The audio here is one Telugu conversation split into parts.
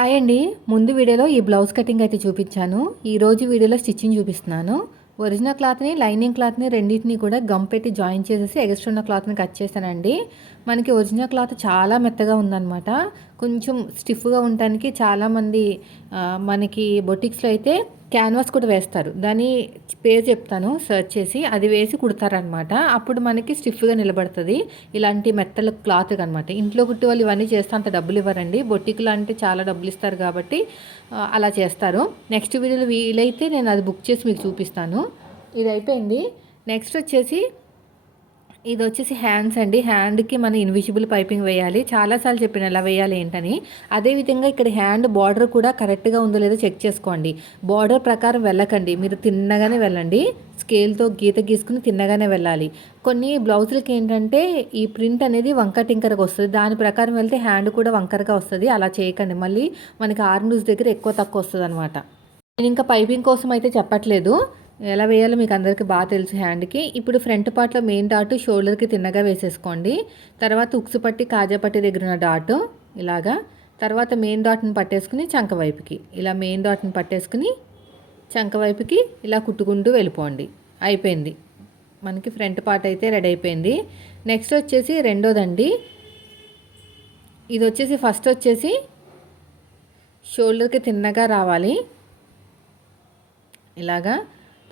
హాయ్ అండి. ముందు వీడియోలో ఈ బ్లౌజ్ కటింగ్ అయితే చూపించాను. ఈరోజు వీడియోలో స్టిచ్చింగ్ చూపిస్తున్నాను. ఒరిజినల్ క్లాత్ని లైనింగ్ క్లాత్ని రెండింటిని కూడా గమ్ పెట్టి జాయిన్ చేసేసి ఎగస్ట్రా ఉన్న క్లాత్ని కట్ చేశానండి. మనకి ఒరిజినల్ క్లాత్ చాలా మెత్తగా ఉందన్నమాట. కొంచెం స్టిఫ్గా ఉండటానికి చాలామంది మనకి బొటిక్స్లో అయితే క్యాన్వాస్ కూడా వేస్తారు. దాని పేరు చెప్తాను సర్చ్ చేసి అది వేసి కుడతారనమాట అప్పుడు మనకి స్టిఫ్గా నిలబడుతుంది. ఇలాంటి మెత్తల క్లాత్ అనమాట ఇంట్లో కుట్టి వాళ్ళు ఇవన్నీ చేస్తే అంత డబ్బులు ఇవ్వరండి. బొట్టికులు అంటే చాలా డబ్బులు ఇస్తారు కాబట్టి అలా చేస్తారు. నెక్స్ట్ వీడియోలో వీలైతే నేను అది బుక్ చేసి మీకు చూపిస్తాను. ఇది అయిపోయింది. నెక్స్ట్ వచ్చేసి ఇది వచ్చేసి హ్యాండ్స్ అండి. హ్యాండ్కి మన ఇన్విజిబుల్ పైపింగ్ వేయాలి. చాలాసార్లు చెప్పిన ఎలా వేయాలి ఏంటని. అదేవిధంగా ఇక్కడ హ్యాండ్ బార్డర్ కూడా కరెక్ట్గా ఉందో లేదో చెక్ చేసుకోండి. బార్డర్ ప్రకారం వెళ్ళకండి. మీరు తిన్నగానే వెళ్ళండి. స్కేల్తో గీత గీసుకుని తిన్నగానే వెళ్ళాలి. కొన్ని బ్లౌజులకి ఏంటంటే ఈ ప్రింట్ అనేది వంక టింకర్గా వస్తుంది. దాని ప్రకారం వెళ్తే హ్యాండ్ కూడా వంకరగా వస్తుంది. అలా చేయకండి. మళ్ళీ మనకి ఆర్మ్ దగ్గర ఎక్కువ తక్కువ వస్తుంది అనమాట నేను ఇంకా పైపింగ్ కోసం అయితే చెప్పట్లేదు. ఎలా వేయాలో మీకు అందరికీ బాగా తెలుసు హ్యాండ్కి. ఇప్పుడు ఫ్రంట్ పార్ట్లో మెయిన్ డాట్ షోల్డర్కి తిన్నగా వేసేసుకోండి. తర్వాత ఉక్సు పట్టి కాజా పట్టి దగ్గర ఉన్న డాట్ ఇలాగా. తర్వాత మెయిన్ డాట్ని పట్టేసుకుని చంక వైపుకి. ఇలా మెయిన్ డాట్ని పట్టేసుకుని చంక వైపుకి ఇలా కుట్టుకుంటూ వెళ్ళిపోండి. అయిపోయింది. మనకి ఫ్రంట్ పార్ట్ అయితే రెడీ అయిపోయింది. నెక్స్ట్ వచ్చేసి రెండోదండి. ఇది వచ్చేసి ఫస్ట్ వచ్చేసి షోల్డర్కి తిన్నగా రావాలి. ఇలాగా.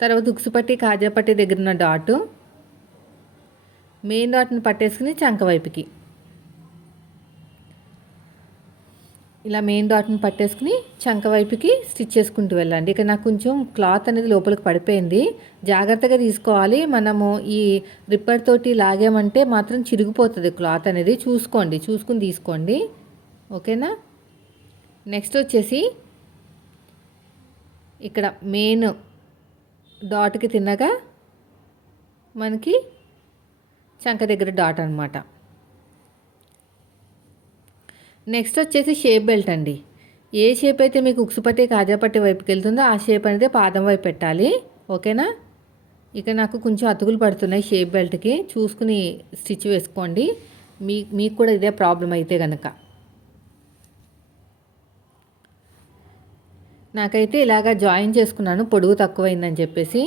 తర్వాత ఉక్సుపట్టి కాజాపట్టి దగ్గర ఉన్న డాటు. మెయిన్ డాట్ని పట్టేసుకుని చంక వైపుకి. ఇలా మెయిన్ డాట్ని పట్టేసుకుని చంక వైపుకి స్టిచ్ చేసుకుంటూ వెళ్ళండి. ఇక నాకు కొంచెం క్లాత్ అనేది లోపలికి పడిపోయింది. జాగ్రత్తగా తీసుకోవాలి. మనము ఈ రిప్పర్ తోటి లాగామంటే మాత్రం చిరిగిపోతుంది క్లాత్ అనేది. చూసుకోండి. చూసుకుని తీసుకోండి. ఓకేనా? నెక్స్ట్ వచ్చేసి ఇక్కడ మెయిన్ డాట్కి తిన్నగా మనకి చంక దగ్గర డాట్ అనమాట నెక్స్ట్ వచ్చేసి షేప్ బెల్ట్ అండి. ఏ షేప్ అయితే మీకు ఉక్సుపట్టి కాజాపట్టి వైపుకి వెళ్తుందో ఆ షేప్ అనేది పాదం వైపు పెట్టాలి. ఓకేనా? ఇక నాకు కొంచెం అతుకులు పడుతున్నాయి షేప్ బెల్ట్కి. చూసుకుని స్టిచ్ వేసుకోండి. మీ మీకు కూడా ఇదే ప్రాబ్లం అయితే కనుక నాకైతే ఇలాగా జాయిన్ చేసుకున్నాను పొడుగు తక్కువైందని చెప్పేసి.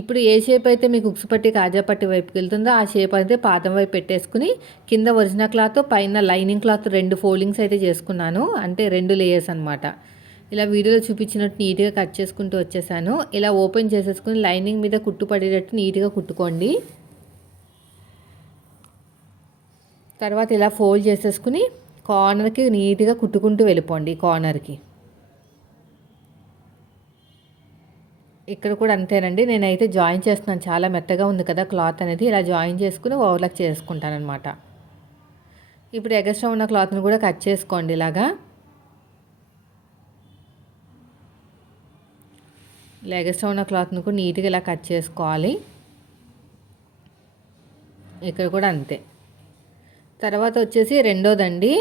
ఇప్పుడు ఏ షేప్ అయితే మీకు ఉక్సుపట్టి కాజాపట్టి వైపుకి వెళ్తుందో ఆ షేప్ అయితే పాదం వైపు పెట్టేసుకుని కింద ఒరిజినల్ క్లాత్ పైన లైనింగ్ క్లాత్ రెండు ఫోల్డింగ్స్ అయితే చేసుకున్నాను. అంటే రెండు లేయర్స్ అనమాట ఇలా వీడియోలో చూపించినట్టు నీట్గా కట్ చేసుకుంటూ వచ్చేసాను. ఇలా ఓపెన్ చేసేసుకుని లైనింగ్ మీద కుట్టు పడేటట్టు నీట్గా కుట్టుకోండి. తర్వాత ఇలా ఫోల్డ్ చేసేసుకుని కార్నర్కి నీట్గా కుట్టుకుంటూ వెళ్ళిపోండి కార్నర్కి. ఇక్కడ కూడా అంతేనండి. నేనైతే జాయిన్ చేస్తున్నాను. చాలా మెత్తగా ఉంది కదా క్లాత్ అనేది. ఇలా జాయిన్ చేసుకుని ఓవర్లాక్ చేసుకుంటాను అనమాట ఇప్పుడు ఎగస్ట్రా ఉన్న క్లాత్ని కూడా కట్ చేసుకోండి ఇలాగా. ఇలా ఎగస్ట్రా ఉన్న క్లాత్ని కూడా నీట్గా ఇలా కట్ చేసుకోవాలి. ఇక్కడ కూడా అంతే. తర్వాత వచ్చేసి రెండోదండి.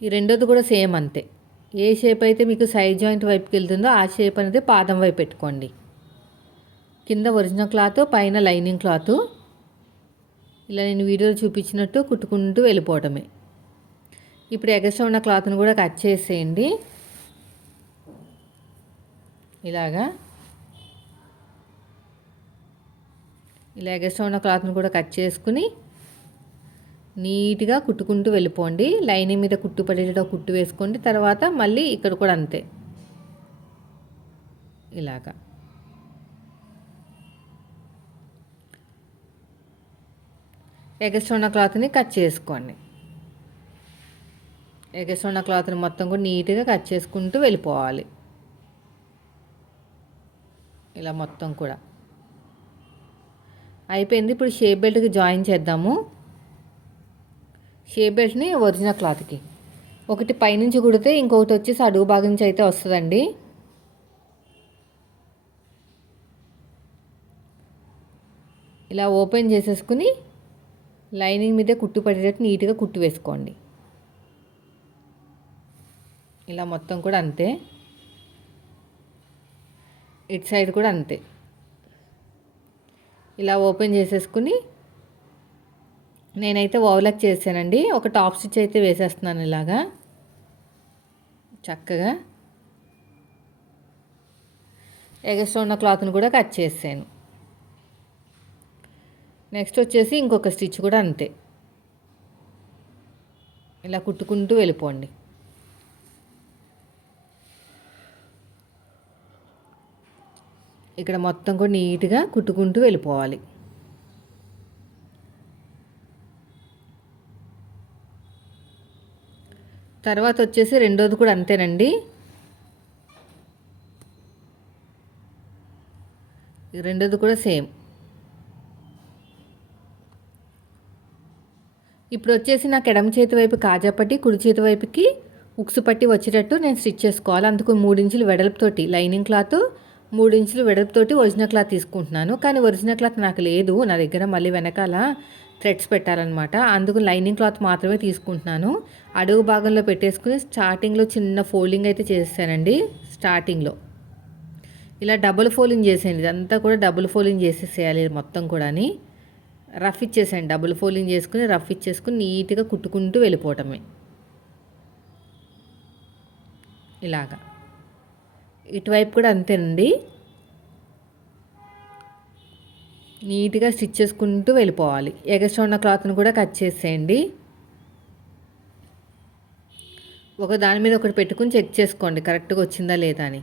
ఈ రెండోది కూడా సేమ్ అంతే. ఏ షేప్ అయితే మీకు సైడ్ జాయింట్ వైపుకి వెళ్తుందో ఆ షేప్ అనేది పాదం వైపు పెట్టుకోండి. కింద ఒరిజినల్ క్లాత్ పైన లైనింగ్ క్లాత్ ఇలా నేను వీడియోలో చూపించినట్టు కుట్టుకుంటూ వెళ్ళిపోవటమే ఇప్పుడు ఎగస్ట్రా ఉన్న క్లాత్ని కూడా కట్ చేసేయండి. ఇలాగా. ఇలా ఎగస్ట్రా ఉన్న క్లాత్ని కూడా కట్ చేసుకుని నీట్గా కుట్టుకుంటూ వెళ్ళిపోండి. లైనింగ్ మీద కుట్టు పడేటట్టు కుట్టు వేసుకోండి. తర్వాత మళ్ళీ ఇక్కడ కూడా అంతే. ఇలాగా. ఎగస్ట్రా ఉన్న క్లాత్ని కట్ చేసుకోండి. ఎగస్ట్రా ఉన్న క్లాత్ని మొత్తం కూడా నీట్గా కట్ చేసుకుంటూ వెళ్ళిపోవాలి. ఇలా మొత్తం కూడా. అయిపోయింది. ఇప్పుడు షేప్ బెల్ట్కి జాయిన్ చేద్దాము. షేప్ ఒరిజినల్ క్లాత్కి. ఒకటి పైనుంచి కుడితే ఇంకొకటి వచ్చేసి అడుగు భాగం నుంచి అయితే వస్తుందండి. ఇలా ఓపెన్ చేసేసుకుని లైనింగ్ మీద కుట్టు పడేటట్టు నీట్గా కుట్టు వేసుకోండి. ఇలా మొత్తం కూడా అంతే. ఇటు సైడ్ కూడా అంతే. ఇలా ఓపెన్ చేసేసుకుని నేనైతే ఓవర్లాక్ చేశానండి. ఒక టాప్ స్టిచ్ అయితే వేసేస్తున్నాను ఇలాగా. చక్కగా. ఎగస్ట్రా ఉన్న క్లాత్ని కూడా కట్ చేసాను నెక్స్ట్ వచ్చేసి ఇంకొక స్టిచ్ కూడా అంతే. ఇలా కుట్టుకుంటూ వెళ్ళిపోండి. ఇక్కడ మొత్తం కూడా నీట్గా కుట్టుకుంటూ వెళ్ళిపోవాలి. తర్వాత వచ్చేసి రెండోది కూడా అంతేనండి. రెండోది కూడా సేమ్. ఇప్పుడు వచ్చేసి నాకు ఎడమ చేతి వైపు కాజాపట్టి కుడి చేతి వైపుకి ఉక్సు పట్టి వచ్చేటట్టు నేను స్టిచ్ చేసుకోవాలి. అందుకు మూడించులు వెడల్పుతోటి లైనింగ్ క్లాత్ మూడు ఇంచులు వెడల్పుతోటి ఒరిజినల్ క్లాత్ తీసుకుంటున్నాను. కానీ ఒరిజినల్ క్లాత్ నాకు లేదు. నా దగ్గర మళ్ళీ వెనకాల థ్రెడ్స్ పెట్టాలన్నమాట. అందుకు లైనింగ్ క్లాత్ మాత్రమే తీసుకుంటున్నాను. అడుగు భాగంలో పెట్టేసుకుని స్టార్టింగ్లో చిన్న ఫోల్డింగ్ అయితే చేసేసానండి. స్టార్టింగ్లో. ఇలా డబుల్ ఫోల్డింగ్ చేసేయండి. ఇదంతా కూడా డబుల్ ఫోల్డింగ్ చేసేసేయాలి మొత్తం కూడాని. రఫ్ ఇచ్చేసాను డబుల్ ఫోల్డింగ్ చేసుకుని రఫ్ ఇచ్చేసుకుని నీట్గా కుట్టుకుంటూ వెళ్ళిపోవటమే. ఇలాగా. ఇటువైపు కూడా అంతేనండి. నీట్గా స్టిచ్ చేసుకుంటూ వెళ్ళిపోవాలి. ఎగస్ట్రా ఉన్న క్లాత్ని కూడా కట్ చేసేయండి. ఒక దాని మీద ఒకటి పెట్టుకుని చెక్ చేసుకోండి. కరెక్ట్గా వచ్చిందా లేదా అని.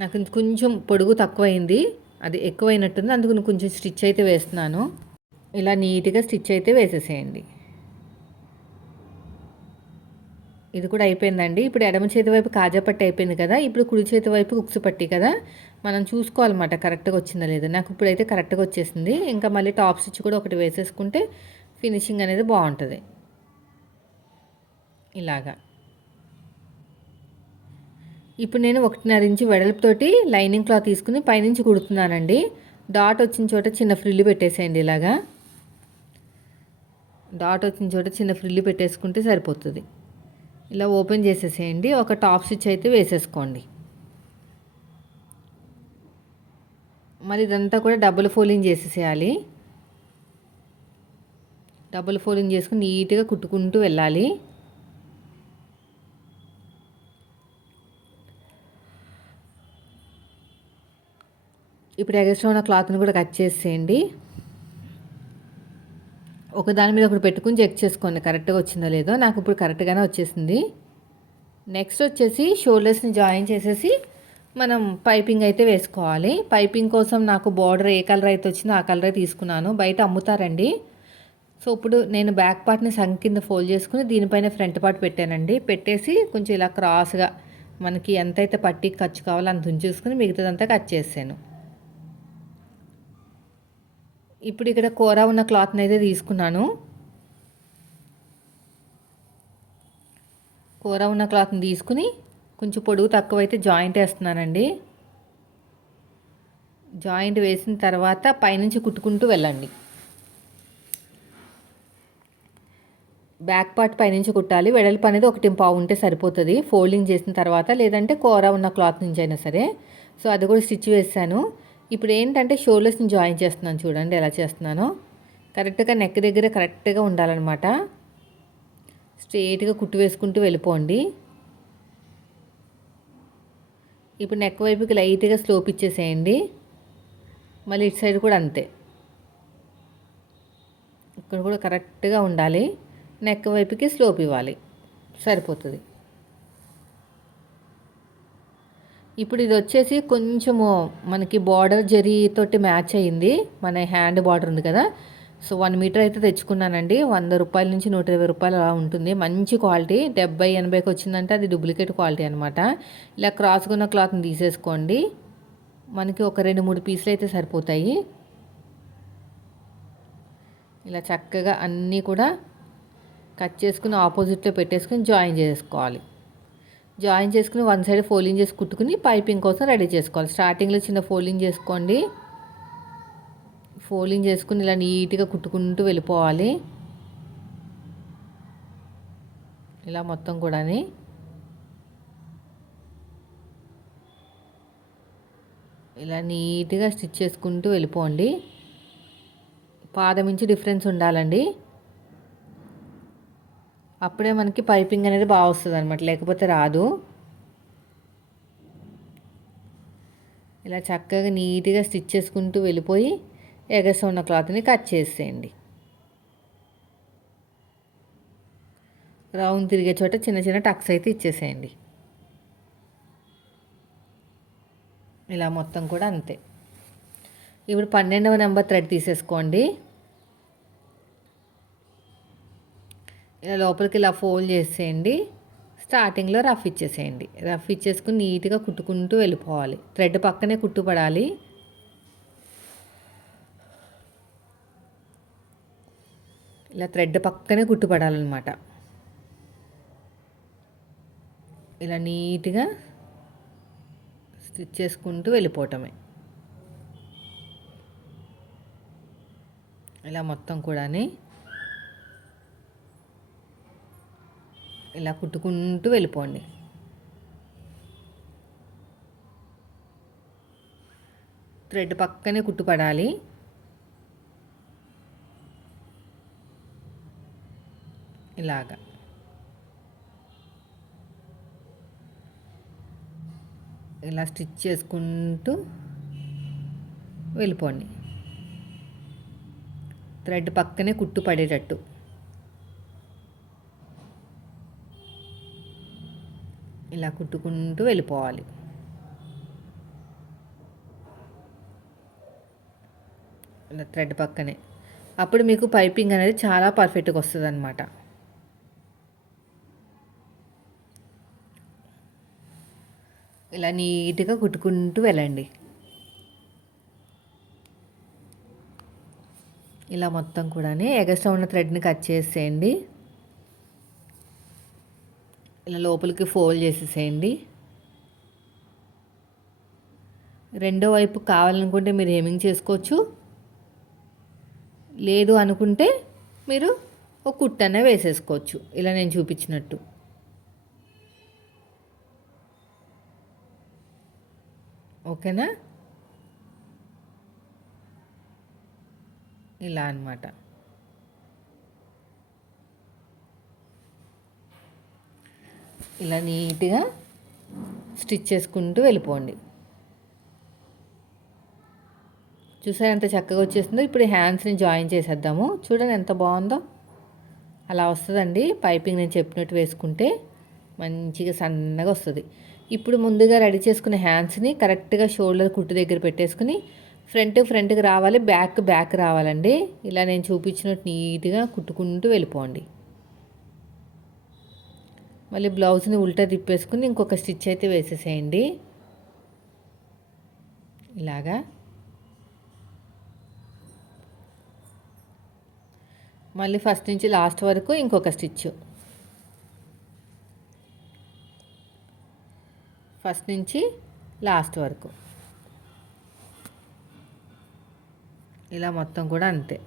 నాకు కొంచెం పొడుగు తక్కువైంది. అది ఎక్కువైనట్టుంది. అందుకు కొంచెం స్టిచ్ అయితే వేస్తున్నాను. ఇలా నీట్గా స్టిచ్ అయితే వేసేసేయండి. ఇది కూడా అయిపోయిందండి. ఇప్పుడు ఎడమ చేతి వైపు కాజా పట్టి అయిపోయింది కదా ఇప్పుడు కుడి చేతి వైపు ఉక్సు పట్టి కదా మనం చూసుకోవాలన్నమాట కరెక్ట్గా వచ్చిందా లేదా. నాకు ఇప్పుడైతే కరెక్ట్గా వచ్చేసింది. ఇంకా మళ్ళీ టాప్ స్టిచ్ కూడా ఒకటి వేసేసుకుంటే ఫినిషింగ్ అనేది బాగుంటుంది. ఇలాగా. ఇప్పుడు నేను ఒకటిన్నర ఇంచు వెడల్పుతోటి లైనింగ్ క్లాత్ తీసుకుని పైనుంచి కుడుతున్నానండి. డాట్ వచ్చిన చోట చిన్న ఫ్రిల్లు పెట్టేసేయండి ఇలాగా. డాట్ వచ్చిన చోట చిన్న ఫ్రిల్లు పెట్టేసుకుంటే సరిపోతుంది. ఇలా ఓపెన్ చేసేసేయండి. ఒక టాప్ స్టిచ్ అయితే వేసేసుకోండి. మరి ఇదంతా కూడా డబుల్ ఫోలింగ్ చేసేసేయాలి. డబుల్ ఫోలింగ్ చేసుకుని నీట్గా కుట్టుకుంటూ వెళ్ళాలి. ఇప్పుడు ఎగస్ట్రా ఉన్న క్లాత్ని కూడా కట్ చేసేయండి. ఒక దాని మీద ఒకటి పెట్టుకుని చెక్ చేసుకోండి. కరెక్ట్గా వచ్చిందో లేదో. నాకు ఇప్పుడు కరెక్ట్గానే వచ్చేసింది. నెక్స్ట్ వచ్చేసి షోల్డర్స్ని జాయిన్ చేసేసి మనం పైపింగ్ అయితే వేసుకోవాలి. పైపింగ్ కోసం నాకు బార్డర్ ఏ కలర్ అయితే వచ్చిందో ఆ కలరే తీసుకున్నాను. బయట అమ్ముతారండి. సో ఇప్పుడు నేను బ్యాక్ పార్ట్ని సంగ్ కింద ఫోల్డ్ చేసుకుని దీనిపైన ఫ్రంట్ పార్ట్ పెట్టానండి. పెట్టేసి కొంచెం ఇలా క్రాస్గా మనకి ఎంతైతే పట్టి ఖర్చు కావాలో అంత ఉంచేసుకుని మిగతాదంతా కట్ చేసాను ఇప్పుడు ఇక్కడ కూర ఉన్న క్లాత్ని అయితే తీసుకున్నాను. కూర ఉన్న క్లాత్ని తీసుకుని కొంచెం పొడుగు తక్కువ అయితే జాయింట్ వేస్తున్నానండి. జాయింట్ వేసిన తర్వాత పైనుంచి కుట్టుకుంటూ వెళ్ళండి. బ్యాక్ పార్ట్ పైనుంచి కుట్టాలి. వెడల్పు అనేది ఒకటి పావు ఉంటే సరిపోతుంది. ఫోల్డింగ్ చేసిన తర్వాత లేదంటే కూర ఉన్న క్లాత్ నుంచి అయినా సరే. సో అది కూడా స్టిచ్ వేసాను. ఇప్పుడు ఏంటంటే షోల్డర్స్ని జాయిన్ చేస్తున్నాను చూడండి ఎలా చేస్తున్నానో. కరెక్ట్గా నెక్ దగ్గర కరెక్ట్గా ఉండాలన్నమాట. స్ట్రేట్గా కుట్టు వేసుకుంటూ వెళ్ళిపోండి. ఇప్పుడు నెక్ వైపుకి లైట్గా స్లోప్ ఇచ్చేసేయండి. మళ్ళీ ఇటు సైడ్ కూడా అంతే. ఇక్కడ కూడా కరెక్ట్గా ఉండాలి. నెక్ వైపుకి స్లోప్ ఇవ్వాలి. సరిపోతుంది. ఇప్పుడు ఇది వచ్చేసి కొంచెము మనకి బార్డర్ తోటి మ్యాచ్ అయ్యింది మన హ్యాండ్ బార్డర్ ఉంది కదా. సో వన్ మీటర్ అయితే తెచ్చుకున్నానండి. వంద రూపాయల నుంచి నూట ఇరవై రూపాయలు అలా ఉంటుంది. మంచి క్వాలిటీ. డెబ్బై ఎనభైకి వచ్చిందంటే అది డూప్లికేట్ క్వాలిటీ అనమాట ఇలా క్రాస్గా ఉన్న క్లాత్ని తీసేసుకోండి. మనకి ఒక రెండు మూడు పీసులు అయితే సరిపోతాయి. ఇలా చక్కగా అన్నీ కూడా కట్ చేసుకుని ఆపోజిట్లో పెట్టేసుకుని జాయిన్ చేసుకోవాలి. జాయిన్ చేసుకుని వన్ సైడ్ ఫోల్డింగ్ చేసి కుట్టుకుని పైపింగ్ కోసం రెడీ చేసుకోవాలి. స్టార్టింగ్లో చిన్న ఫోల్డింగ్ చేసుకోండి. ఫోల్డింగ్ చేసుకుని ఇలా నీట్గా కుట్టుకుంటూ వెళ్ళిపోవాలి. ఇలా మొత్తం కూడాని. ఇలా నీట్గా స్టిచ్ చేసుకుంటూ వెళ్ళిపోండి. పాదం నుంచి డిఫరెన్స్ ఉండాలండి. అప్పుడే మనకి పైపింగ్ అనేది బాగా వస్తుంది అనమాట లేకపోతే రాదు. ఇలా చక్కగా నీట్గా స్టిచ్ చేసుకుంటూ వెళ్ళిపోయి ఎగస ఉన్న క్లాత్ని కట్ చేసేయండి. రౌండ్ తిరిగే చోట చిన్న చిన్న టక్స్ అయితే ఇచ్చేసేయండి. ఇలా మొత్తం కూడా అంతే. ఇప్పుడు పన్నెండవ నెంబర్ థ్రెడ్ తీసేసుకోండి. ఇలా లోపలికి ఇలా ఫోల్డ్ చేసేయండి. స్టార్టింగ్లో రఫ్ ఇచ్చేసేయండి. రఫ్ ఇచ్చేసుకుని నీట్గా కుట్టుకుంటూ వెళ్ళిపోవాలి. థ్రెడ్ పక్కనే కుట్టుపడాలి. ఇలా థ్రెడ్ పక్కనే కుట్టుపడాలన్నమాట. ఇలా నీట్గా స్టిచ్ చేసుకుంటూ వెళ్ళిపోవటమే. ఇలా మొత్తం కూడా ఇలా కుట్టుకుంటూ వెళ్ళిపోండి. థ్రెడ్ పక్కనే కుట్టుపడాలి. ఇలాగా. ఇలా స్టిచ్ చేసుకుంటూ వెళ్ళిపోండి. థ్రెడ్ పక్కనే కుట్టు పడేటట్టు ఇలా కుట్టుకుంటూ వెళ్ళిపోవాలి. ఇలా థ్రెడ్ పక్కనే. అప్పుడు మీకు పైపింగ్ అనేది చాలా పర్ఫెక్ట్గా వస్తుంది అనమాట ఇలా నీట్గా కుట్టుకుంటూ వెళ్ళండి. ఇలా మొత్తం కూడా ఎగస్ట్రా ఉన్న థ్రెడ్ని కట్ చేసేయండి. ఇలా లోపలికి ఫోల్డ్ చేసేసేయండి. రెండో వైపు కావాలనుకుంటే మీరు హెమింగ్ చేసుకోవచ్చు. లేదు అనుకుంటే మీరు ఒక కుట్టనే వేసేసుకోవచ్చు. ఇలా నేను చూపించినట్టు. ఓకేనా? ఇలా అనమాట ఇలా నీట్గా స్టిచ్ చేసుకుంటూ వెళ్ళిపోండి. చూసారు ఎంత చక్కగా వచ్చేస్తుందో? ఇప్పుడు హ్యాండ్స్ని జాయిన్ చేసేద్దాము. చూడండి ఎంత బాగుందో. అలా వస్తుందండి. పైపింగ్ నేను చెప్పినట్టు వేసుకుంటే మంచిగా సన్నగా వస్తుంది. ఇప్పుడు ముందుగా రెడీ చేసుకున్న హ్యాండ్స్ని కరెక్ట్గా షోల్డర్ కుట్టు దగ్గర పెట్టేసుకుని ఫ్రంట్ ఫ్రంట్కి రావాలి బ్యాక్ బ్యాక్ రావాలండి. ఇలా నేను చూపించినట్టు నీట్గా కుట్టుకుంటూ వెళ్ళిపోండి. మళ్ళీ బ్లౌజ్ని ఉల్టా తిప్పేసుకుని ఇంకొక స్టిచ్ అయితే వేసేసేయండి. ఇలాగా. మళ్ళీ ఫస్ట్ నుంచి లాస్ట్ వరకు ఇంకొక స్టిచ్. ఫస్ట్ నుంచి లాస్ట్ వరకు. ఇలా మొత్తం కూడా అంతే.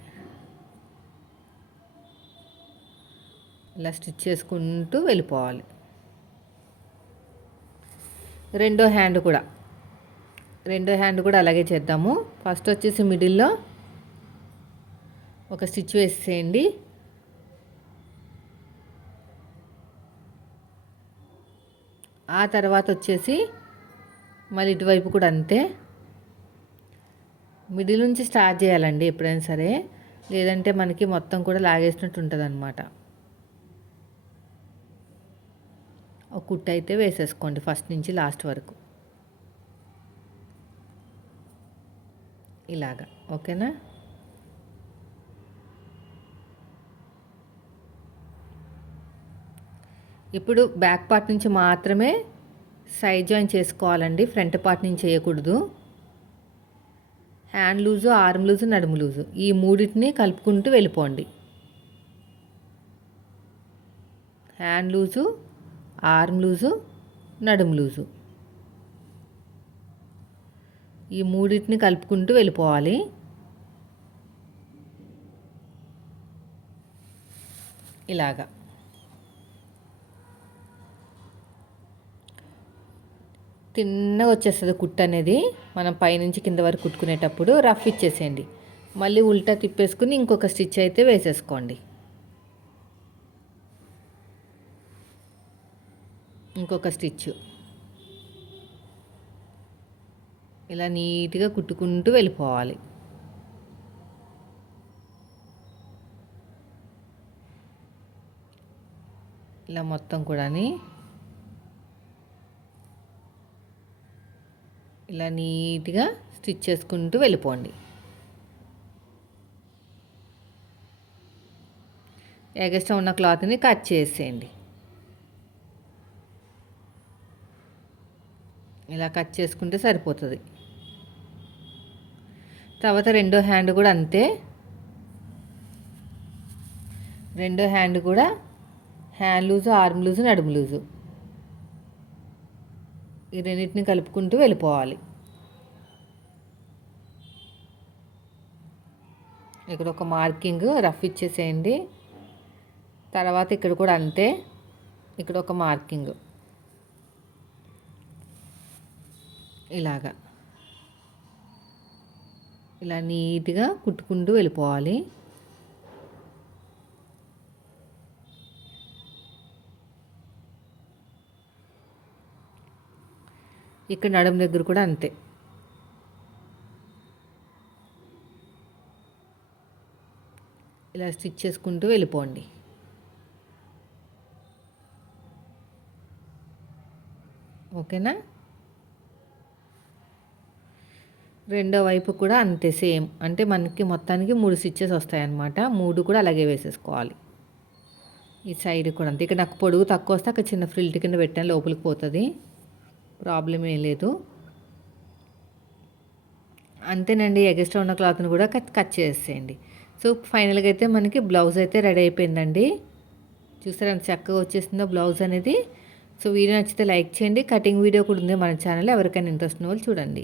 ఇలా స్టిచ్ చేసుకుంటూ వెళ్ళిపోవాలి. రెండో హ్యాండ్ కూడా. రెండో హ్యాండ్ కూడా అలాగే చేద్దాము. ఫస్ట్ వచ్చేసి మిడిల్లో ఒక స్టిచ్ వేసేయండి. ఆ తర్వాత వచ్చేసి మళ్ళీ ఇటువైపు కూడా అంతే. మిడిల్ నుంచి స్టార్ట్ చేయాలండి ఎప్పుడైనా సరే. లేదంటే మనకి మొత్తం కూడా లాగేసినట్టు ఉంటుంది అనమాట ఒక కుట్ట అయితే వేసేసుకోండి ఫస్ట్ నుంచి లాస్ట్ వరకు. ఇలాగా ఓకేనా? ఇప్పుడు బ్యాక్ పార్ట్ నుంచి మాత్రమే సైడ్ జాయిన్ చేసుకోవాలండి ఫ్రంట్ పార్ట్ నుంచి చేయకూడదు. హ్యాండ్ లూజు ఆర్మ్ లూజు నడుము లూజు ఈ మూడింటిని కలుపుకుంటూ వెళ్ళిపోండి. హ్యాండ్ లూజు ఆర్మ్ లూజు నడుము లూజు. ఈ మూడింటిని కలుపుకుంటూ వెళ్ళిపోవాలి. ఇలాగా. తిన్నగా వచ్చేస్తుంది కుట్టు అనేది. మనం పైనుంచి కింద వరకు కుట్టుకునేటప్పుడు రఫ్ ఇచ్చేసేయండి. మళ్ళీ ఉల్టా తిప్పేసుకుని ఇంకొక స్టిచ్ అయితే వేసేసుకోండి. ఇంకొక స్టిచ్. ఇలా నీట్గా కుట్టుకుంటూ వెళ్ళిపోవాలి. ఇలా మొత్తం కూడా ఇలా నీట్గా స్టిచ్ చేసుకుంటూ వెళ్ళిపోండి. ఎగస్ట్రా ఉన్న క్లాత్ని కట్ చేసేయండి. ఇలా కట్ చేసుకుంటే సరిపోతుంది. తర్వాత రెండో హ్యాండ్ కూడా అంతే. రెండో హ్యాండ్ కూడా హ్యాండ్ లూజు ఆర్మ్ లూజు నడుము లూజు. ఈ రెండింటిని కలుపుకుంటూ వెళ్ళిపోవాలి. ఇక్కడ ఒక మార్కింగ్ రఫ్ ఇచ్చేసేయండి. తర్వాత ఇక్కడ కూడా అంతే. ఇక్కడ ఒక మార్కింగ్. ఇలాగా. ఇలా నీట్గా కుట్టుకుంటూ వెళ్ళిపోవాలి. ఇక్కడ నడుము దగ్గర కూడా అంతే. ఇలా స్టిచ్ చేసుకుంటూ వెళ్ళిపోండి. ఓకేనా? రెండో వైపు కూడా అంతే సేమ్. అంటే మనకి మొత్తానికి మూడు స్టిచ్చెస్ వస్తాయన్నమాట. మూడు కూడా అలాగే వేసేసుకోవాలి. ఈ సైడ్ కూడా అంతే. ఇక్కడ నాకు పొడుగు తక్కువ వస్తే అక్కడ చిన్న ఫ్రిల్ట్ కింద పెట్టాను లోపలికి పోతుంది. ప్రాబ్లం ఏం లేదు. అంతేనండి ఎగస్ట్రా ఉన్న క్లాత్ని కూడా కట్ కట్ చేసేయండి. సో ఫైనల్గా అయితే మనకి బ్లౌజ్ అయితే రెడీ అయిపోయిందండి. చూసారా ఎంత చక్కగా వచ్చేసిందో బ్లౌజ్ అనేది. సో వీడియో నచ్చితే లైక్ చేయండి. కటింగ్ వీడియో కూడా ఉంది మన ఛానల్ ఎవరికైనా ఇంట్రెస్ట్ ఉన్న వాళ్ళు చూడండి.